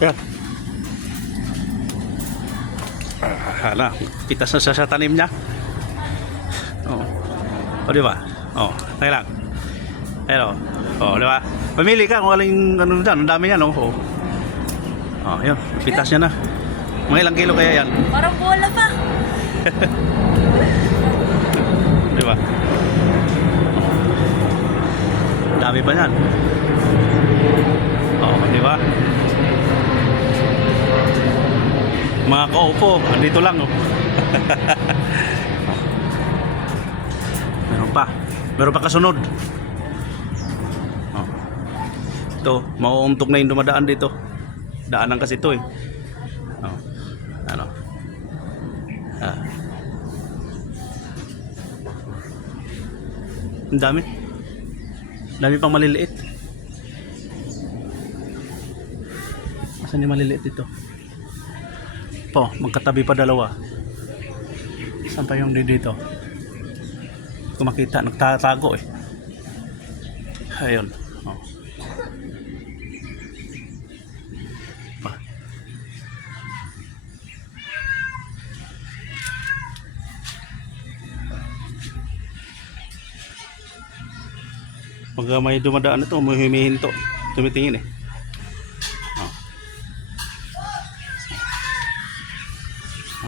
Yan. Hala, pitas na siya sa tanim niya. Oh. O, di ba? Oh, tayo lang. Ayan, oh, di ba? Pamili ka kung aling ano dyan. Ang dami yan, oh. Oh, yun. Pitas niya na. Mga ilang kilo kaya yan? Parang bola pa. Di ba? Dami pa yan. Oh, di ba? Mga kaupo, andito lang, oh. Meron pa. Meron pa kasunod. Oh. Ito, mauuntok na yung dumadaan dito. Daanan kasi ito, eh. Oh. Ano? Ah. Ang dami. Dami pang maliliit. Asan yung maliliit dito? Po, magkatabi pa dalawa. Saan pa yung dito? Kung makita, nagtatago eh. Ayun. Oh. Pa. Pag may dumadaan ito, may humihinto. Tumitingin eh.